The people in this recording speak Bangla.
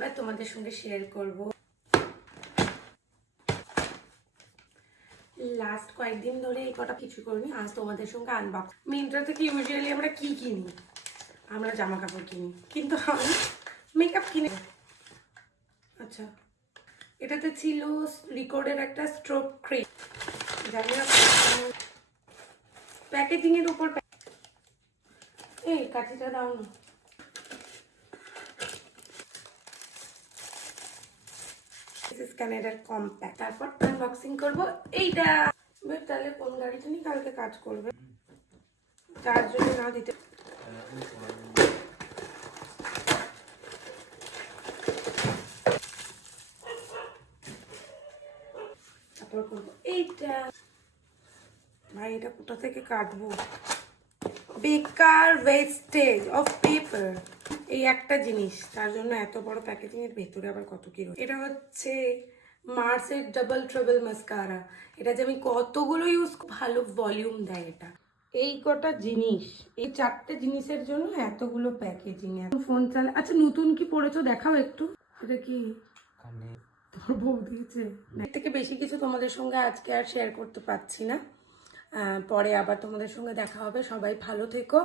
এবার তোমাদের সঙ্গে শেয়ার করব লাস্ট কয়েকদিন ধরে এই কটা কিছু করিনি, আজ তোমাদের সঙ্গে আনবক্স। মিন্ত্রা থেকে ইউজুয়ালি আমরা কি কিনি, আমরা জামা কাপড় কিনি, কিন্তু আমি মেকআপ কিনে। আচ্ছা, এটাতে ছিল রিকর্ডের একটা স্ট্রোক ক্রিম, জানি না প্যাকেজিং এর উপর। এই কাঠিটা দাও না। ক্যানাডার কম্প্যাক্ট। তারপর আনবক্সিং করবো এইটা। তাহলে কোন গাড়িটা নিয়ে কালকে কাজ করবে, তার জন্য না দিতে। তারপর করবো এইটা। ভাই এটা কোথা থেকে কাটবো, বেকার ওয়েস্টেজ অফ পেপার। এই একটা জিনিস, তার জন্য এত বড় প্যাকেজিং এর ভেতরে আবার কত কি রয়েছে। এটা হচ্ছে মার্সের ডাবল ট্রাবল মাস্কারা। এটা যে আমি কতগুলো ইউজ, ভালো ভলিউম দেয় এটা। এই কটা জিনিস, এই চারটে জিনিসের জন্য এতগুলো প্যাকেজিং। ফোন চালা। আচ্ছা নতুন কি পড়েছো দেখাও একটু। এটা কি তোর বউ দিয়েছে? এর থেকে বেশি কিছু তোমাদের সঙ্গে আজকে আর শেয়ার করতে পারছি না। পরে আবার তোমাদের সঙ্গে দেখা হবে। সবাই ভালো থেকো।